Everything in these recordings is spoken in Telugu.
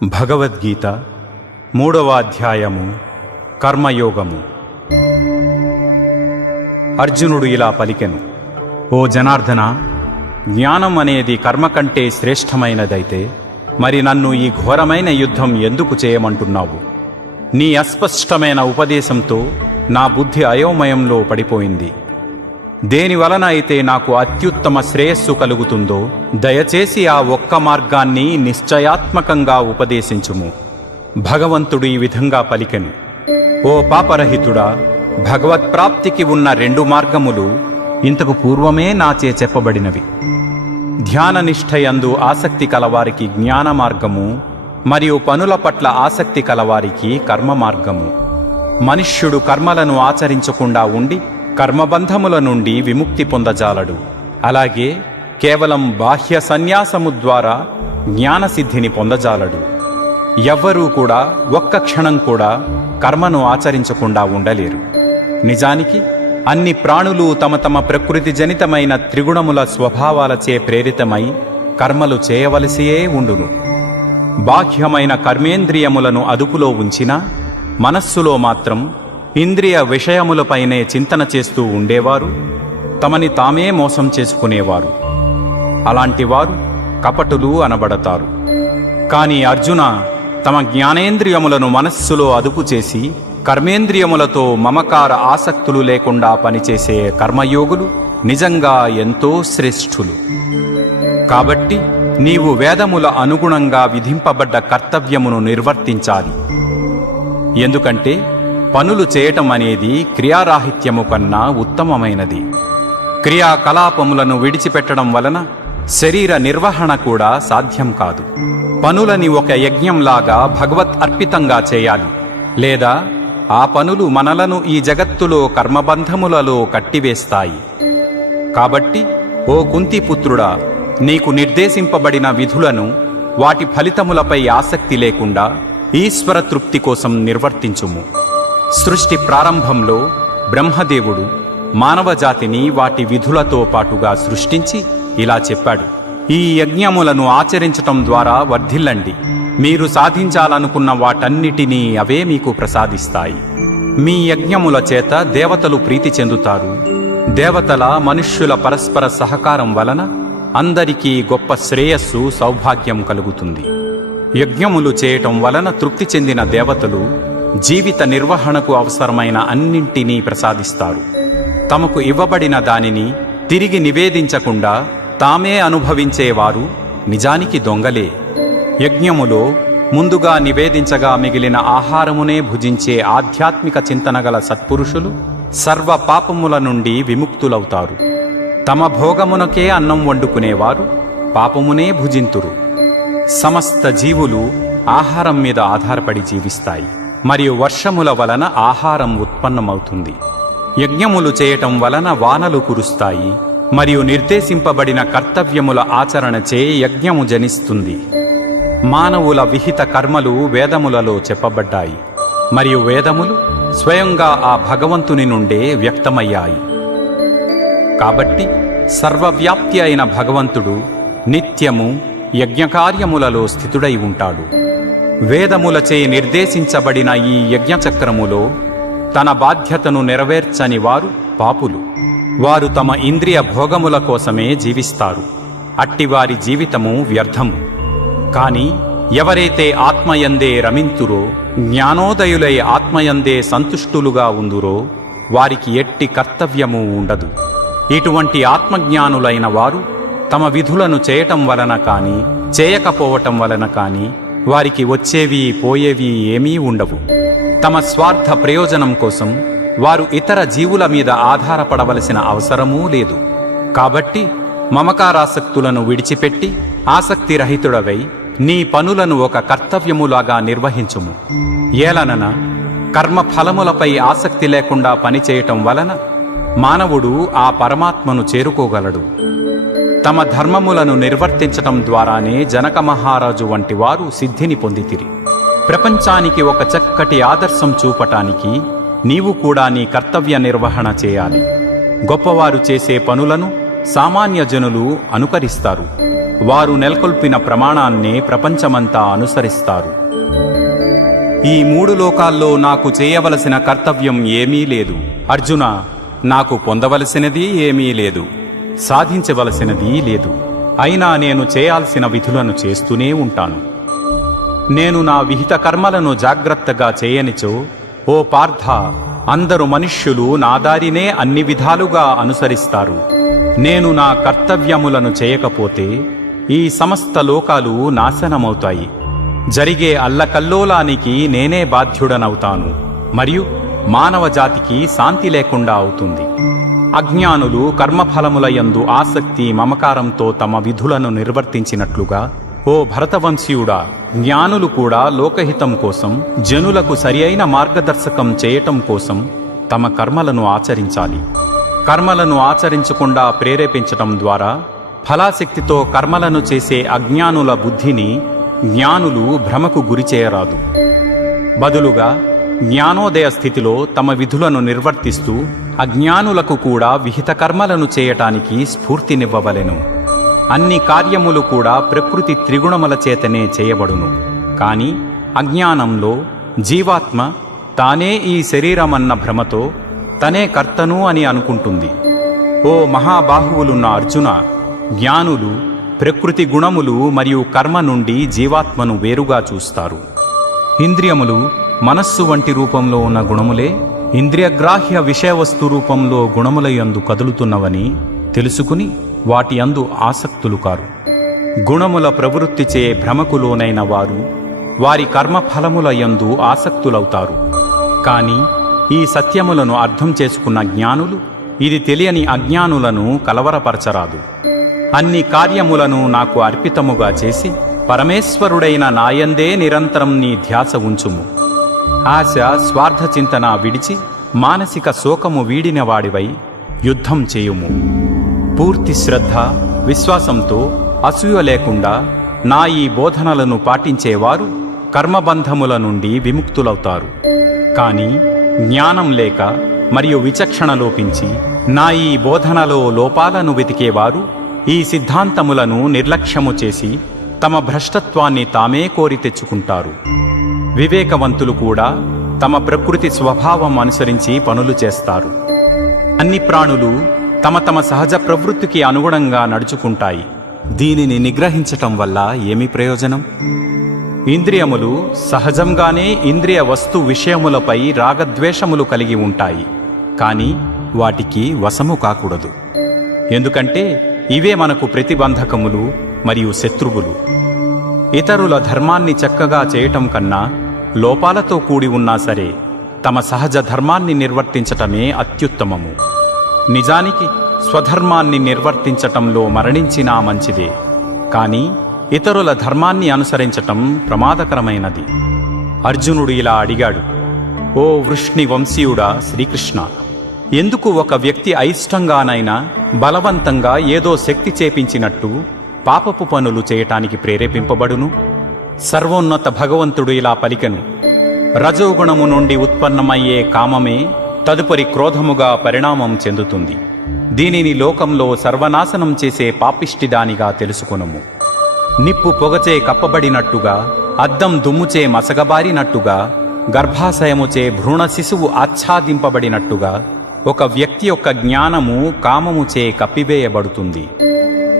భగవద్గీత 3వ అధ్యాయము కర్మయోగము. అర్జునుడు ఇలా పలికెను: ఓ జనార్దన, జ్ఞానం అనేది కర్మ కంటే శ్రేష్టమైనదైతే మరి నన్ను ఈ ఘోరమైన యుద్ధం ఎందుకు చేయమంటున్నావు? నీ అస్పష్టమైన ఉపదేశంతో నా బుద్ధి అయోమయంలో పడిపోయింది. దేనివలన అయితే నాకు అత్యుత్తమ శ్రేయస్సు కలుగుతుందో దయచేసి ఆ ఒక్క మార్గాన్ని నిశ్చయాత్మకంగా ఉపదేశించుము. భగవంతుడు ఈ విధంగా పలికెను: ఓ పాపరహితుడా, భగవత్ప్రాప్తికి ఉన్న 2 మార్గములు ఇంతకు పూర్వమే నాచే చెప్పబడినవి. ధ్యాననిష్ఠయందు ఆసక్తి కలవారికి జ్ఞాన మార్గము, మరియు పనుల పట్ల ఆసక్తి కలవారికి కర్మ మార్గము. మనుష్యుడు కర్మలను ఆచరించకుండా ఉండి కర్మబంధముల నుండి విముక్తి పొందజాలడు. అలాగే కేవలం బాహ్య సన్యాసము ద్వారా జ్ఞానసిద్ధిని పొందజాలడు. ఎవ్వరూ కూడా ఒక్క క్షణం కూడా కర్మను ఆచరించకుండా ఉండలేరు. నిజానికి అన్ని ప్రాణులు తమ తమ ప్రకృతి జనితమైన త్రిగుణముల స్వభావాలచే ప్రేరితమై కర్మలు చేయవలసియే ఉండును. బాహ్యమైన కర్మేంద్రియములను అదుపులో ఉంచినా మనస్సులో మాత్రం ఇంద్రియ విషయములపైనే చింతన చేస్తూ ఉండేవారు తమని తామే మోసం చేసుకునేవారు. అలాంటివారు కపటులు అనబడతారు. కాని అర్జున, తమ జ్ఞానేంద్రియములను మనస్సులో అదుపు చేసి కర్మేంద్రియములతో మమకార ఆసక్తులు లేకుండా పనిచేసే కర్మయోగులు నిజంగా ఎంతో శ్రేష్ఠులు. కాబట్టి నీవు వేదముల అనుగుణంగా విధింపబడ్డ కర్తవ్యమును నిర్వర్తించాలి. ఎందుకంటే పనులు చేయటం అనేది క్రియారాహిత్యము కన్నా ఉత్తమమైనది. క్రియాకలాపములను విడిచిపెట్టడం వలన శరీర నిర్వహణ కూడా సాధ్యం కాదు. పనులని ఒక యజ్ఞంలాగా భగవత్ అర్పితంగా చేయాలి, లేదా ఆ పనులు మనలను ఈ జగత్తులో కర్మబంధములలో కట్టివేస్తాయి. కాబట్టి ఓ కుంతిపుత్రుడా, నీకు నిర్దేశింపబడిన విధులను వాటి ఫలితములపై ఆసక్తి లేకుండా ఈశ్వర తృప్తి కోసం నిర్వర్తించుము. సృష్టి ప్రారంభంలో బ్రహ్మదేవుడు మానవజాతిని వాటి విధులతో పాటుగా సృష్టించి ఇలా చెప్పాడు: ఈ యజ్ఞములను ఆచరించటం ద్వారా వర్ధిల్లండి. మీరు సాధించాలనుకున్న వాటన్నిటినీ అవే మీకు ప్రసాదిస్తాయి. మీ యజ్ఞముల చేత దేవతలు ప్రీతి చెందుతారు. దేవతల మనుష్యుల పరస్పర సహకారం వలన అందరికీ గొప్ప శ్రేయస్సు, సౌభాగ్యం కలుగుతుంది. యజ్ఞములు చేయటం వలన తృప్తి చెందిన దేవతలు జీవిత నిర్వహణకు అవసరమైన అన్నింటినీ ప్రసాదిస్తారు. తమకు ఇవ్వబడిన దానిని తిరిగి నివేదించకుండా తామే అనుభవించేవారు నిజానికి దొంగలే. యజ్ఞములో ముందుగా నివేదించగా మిగిలిన ఆహారమునే భుజించే ఆధ్యాత్మిక చింతనగల సత్పురుషులు సర్వ పాపముల నుండి విముక్తులవుతారు. తమ భోగమునకే అన్నం వండుకునేవారు పాపమునే భుజింతురు. సమస్త జీవులు ఆహారం మీద ఆధారపడి జీవిస్తాయి, మరియు వర్షముల వలన ఆహారం ఉత్పన్నమవుతుంది. యజ్ఞములు చేయటం వలన వానలు కురుస్తాయి, మరియు నిర్దేశింపబడిన కర్తవ్యముల ఆచరణచే యజ్ఞము జనిస్తుంది. మానవుల విహిత కర్మలు వేదములలో చెప్పబడ్డాయి, మరియు వేదములు స్వయంగా ఆ భగవంతుని నుండే వ్యక్తమయ్యాయి. కాబట్టి సర్వవ్యాప్తి అయిన భగవంతుడు నిత్యము యజ్ఞకార్యములలో స్థితుడై ఉంటాడు. వేదములచే నిర్దేశించబడిన ఈ యజ్ఞచక్రములో తన బాధ్యతను నెరవేర్చని వారు పాపులు. వారు తమ ఇంద్రియ భోగముల కోసమే జీవిస్తారు. అట్టివారి జీవితము వ్యర్థము. కాని ఎవరైతే ఆత్మయందే రమింతురో, జ్ఞానోదయులై ఆత్మయందే సంతుష్టులుగా ఉందురో వారికి ఎట్టి కర్తవ్యము ఉండదు. ఇటువంటి ఆత్మజ్ఞానులైన వారు తమ విధులను చేయటం వలన కాని చేయకపోవటం వలన కాని వారికి వచ్చేవి పోయేవి ఏమీ ఉండవు. తమ స్వార్థ ప్రయోజనం కోసం వారు ఇతర జీవుల మీద ఆధారపడవలసిన అవసరమూ లేదు. కాబట్టి మమకారాసక్తులను విడిచిపెట్టి ఆసక్తిరహితుడవై నీ పనులను ఒక కర్తవ్యములాగా నిర్వహించుము. ఏలనన కర్మఫలములపై ఆసక్తి లేకుండా పనిచేయటం వలన మానవుడు ఆ పరమాత్మను చేరుకోగలడు. తమ ధర్మములను నిర్వర్తించటం ద్వారానే జనక మహారాజు వంటి వారు సిద్ధిని పొందితిరి. ప్రపంచానికి ఒక చక్కటి ఆదర్శం చూపటానికి నీవు కూడా నీ కర్తవ్య నిర్వహణ చేయాలి. గొప్పవారు చేసే పనులను సామాన్య జనులు అనుకరిస్తారు. వారు నెలకొల్పిన ప్రమాణాన్నే ప్రపంచమంతా అనుసరిస్తారు. ఈ 3 లోకాల్లో నాకు చేయవలసిన కర్తవ్యం ఏమీ లేదు. అర్జున, నాకు పొందవలసినది ఏమీ లేదు, సాధించవలసినది లేదు. అయినా నేను చేయాల్సిన విధులను చేస్తూనే ఉంటాను. నేను నా విహిత కర్మలను జాగ్రత్తగా చేయనిచో, ఓ పార్థ, అందరు మనుష్యులు నా దారినే అన్ని విధాలుగా అనుసరిస్తారు. నేను నా కర్తవ్యములను చేయకపోతే ఈ సమస్త లోకాలు నాశనమవుతాయి. జరిగే అల్లకల్లోలానికి నేనే బాధ్యుడనవుతాను, మరియు మానవ జాతికి శాంతి లేకుండా అవుతుంది. అజ్ఞానులు కర్మఫలముల యందు ఆసక్తి మమకారంతో తమ విధులను నిర్వర్తించినట్లుగా, ఓ భరతవంశీయుడా, జ్ఞానులు కూడా లోకహితం కోసం, జనులకు సరియైన మార్గదర్శకం చేయటం కోసం తమ కర్మలను ఆచరించాలి. కర్మలను ఆచరించకుండా ప్రేరేపించటం ద్వారా ఫలాశక్తితో కర్మలను చేసే అజ్ఞానుల బుద్ధిని జ్ఞానులు భ్రమకు గురిచేయరాదు. బదులుగా జ్ఞానోదయ స్థితిలో తమ విధులను నిర్వర్తిస్తూ అజ్ఞానులకు కూడా విహిత కర్మలను చేయటానికి స్ఫూర్తినివ్వవలెను. అన్ని కార్యములు కూడా ప్రకృతి త్రిగుణముల చేతనే చేయబడును. కాని అజ్ఞానంలో జీవాత్మ తానే ఈ శరీరమన్న భ్రమతో తనే కర్తను అని అనుకుంటుంది. ఓ మహాబాహువులున్న అర్జున, జ్ఞానులు ప్రకృతి గుణములు మరియు కర్మ నుండి జీవాత్మను వేరుగా చూస్తారు. ఇంద్రియములు మనస్సు వంటి రూపంలో ఉన్న గుణములే ఇంద్రియగ్రాహ్య విషయవస్తు రూపంలో గుణముల యందు కదులుతున్నవని తెలుసుకుని వాటి యందు ఆసక్తులు కారు. గుణముల ప్రవృత్తిచే భ్రమకు లోనైన వారు వారి కర్మఫలముల యందు ఆసక్తులవుతారు. కాని ఈ సత్యములను అర్థం చేసుకున్న జ్ఞానులు ఇది తెలియని అజ్ఞానులను కలవరపరచరాదు. అన్ని కార్యములను నాకు అర్పితముగా చేసి పరమేశ్వరుడైన నాయందే నిరంతరం నీ ధ్యాస ఉంచుము. ఆశ స్వార్థ చింతన విడిచి మానసిక శోకము వీడినవాడివై యుద్ధం చేయుము. పూర్తి శ్రద్ధ విశ్వాసంతో అసూయ లేకుండా నా ఈ బోధనలను పాటించేవారు కర్మబంధముల నుండి విముక్తులవుతారు. కాని జ్ఞానం లేక మరియు విచక్షణ లోపించి నా ఈ బోధనలో లోపాలను వెతికేవారు ఈ సిద్ధాంతములను నిర్లక్ష్యము చేసి తమ భ్రష్టత్వాన్ని తామే కోరి తెచ్చుకుంటారు. వివేకవంతులు కూడా తమ ప్రకృతి స్వభావం అనుసరించి పనులు చేస్తారు. అన్ని ప్రాణులు తమ తమ సహజ ప్రవృత్తికి అనుగుణంగా నడుచుకుంటాయి. దీనిని నిగ్రహించటం వల్ల ఏమి ప్రయోజనం? ఇంద్రియములు సహజంగానే ఇంద్రియ వస్తు విషయములపై రాగద్వేషములు కలిగి ఉంటాయి. కాని వాటికి వశము కాకూడదు. ఎందుకంటే ఇవే మనకు ప్రతిబంధకములు మరియు శత్రువులు. ఇతరుల ధర్మాన్ని చక్కగా చేయటం కన్నా లోపాలతో కూడి ఉన్నా సరే తమ సహజ ధర్మాన్ని నిర్వర్తించటమే అత్యుత్తమము. నిజానికి స్వధర్మాన్ని నిర్వర్తించటంలో మరణించినా మంచిదే. కాని ఇతరుల ధర్మాన్ని అనుసరించటం ప్రమాదకరమైనది. అర్జునుడు ఇలా అడిగాడు, ఓ వృష్ణి వంశీయుడా శ్రీకృష్ణ, ఎందుకు ఒక వ్యక్తి అయిష్టంగానైనా బలవంతంగా ఏదో శక్తి చేపించినట్టు పాపపు పనులు చేయటానికి ప్రేరేపింపబడును? సర్వోన్నత భగవంతుడు ఇలా పలికెను, రజోగుణము నుండి ఉత్పన్నమయ్యే కామమే తదుపరి క్రోధముగా పరిణామం చెందుతుంది. దీనిని లోకంలో సర్వనాశనం చేసే పాపిష్టిదానిగా తెలుసుకొనుము. నిప్పు పొగచే కప్పబడినట్టుగా, అద్దం దుమ్ముచే మసగబారినట్టుగా, గర్భాశయముచే భ్రూణ శిశువు ఆచ్ఛాదింపబడినట్టుగా ఒక వ్యక్తి యొక్క జ్ఞానము కామముచే కప్పివేయబడుతుంది.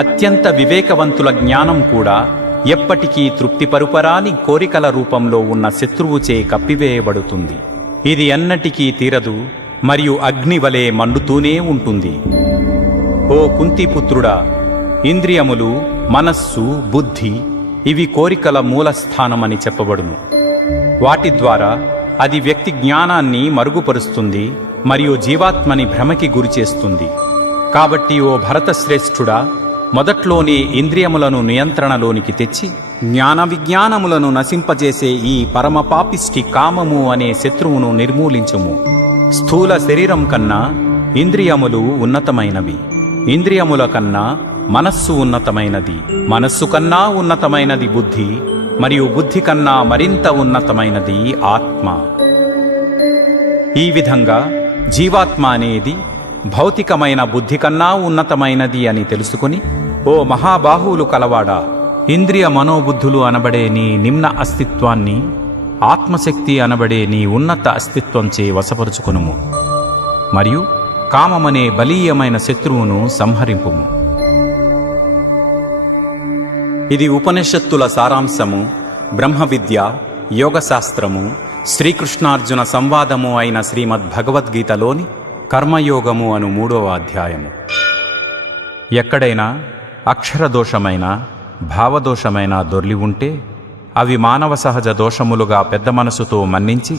అత్యంత వివేకవంతుల జ్ఞానం కూడా ఎప్పటికీ తృప్తిపరుపరాని కోరికల రూపంలో ఉన్న శత్రువుచే కప్పివేయబడుతుంది. ఇది ఎన్నటికీ తీరదు మరియు అగ్నివలే మండుతూనే ఉంటుంది. ఓ కుంతిపుత్రుడా, ఇంద్రియములు, మనస్సు, బుద్ధి ఇవి కోరికల మూలస్థానమని చెప్పబడును. వాటి ద్వారా అది వ్యక్తి జ్ఞానాన్ని మరుగుపరుస్తుంది మరియు జీవాత్మని భ్రమకి గురిచేస్తుంది. కాబట్టి ఓ భరతశ్రేష్ఠుడా, మొదట్లోనే ఇంద్రియములను నియంత్రణలోనికి తెచ్చి జ్ఞాన విజ్ఞానములను నశింపజేసే ఈ పరమపాపిష్టి కామము అనే శత్రువును నిర్మూలించుము. స్థూల శరీరం కన్నా ఇంద్రియములు ఉన్నతమైనవి, ఇంద్రియముల కన్నా మనస్సు ఉన్నతమైనది, మనస్సు కన్నా ఉన్నతమైనది బుద్ధి, మరియు బుద్ధి కన్నా మరింత ఉన్నతమైనది ఆత్మ. ఈ విధంగా జీవాత్మ అనేది భౌతికమైన బుద్ధి కన్నా ఉన్నతమైనది అని తెలుసుకుని ఓ మహాబాహువులు కలవాడా, ఇంద్రియ మనోబుద్ధులు అనబడే నీ నిమ్న అస్తిత్వాన్ని ఆత్మశక్తి అనబడే నీ ఉన్నత అస్తిత్వంచే వశపరుచుకొనుము. మరియు కామమనే బలీయమైన శత్రువును సంహరింపుము. ఇది ఉపనిషత్తుల సారాంశము, బ్రహ్మ విద్య, యోగశాస్త్రము, శ్రీకృష్ణార్జున సంవాదము అయిన శ్రీమద్ భగవద్గీతలోని కర్మయోగము అను 3వ అధ్యాయము. ఎక్కడైనా అక్షరదోషమైన భావదోషమైన దొర్లి ఉంటే అవి మానవ సహజ దోషములుగా పెద్ద మనసుతో మన్నించి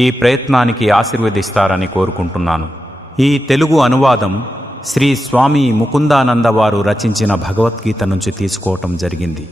ఈ ప్రయత్నానికి ఆశీర్వదిస్తారని కోరుకుంటున్నాను. ఈ తెలుగు అనువాదం శ్రీ స్వామి ముకుందానంద వారు రచించిన భగవద్గీత నుంచి తీసుకోవటం జరిగింది.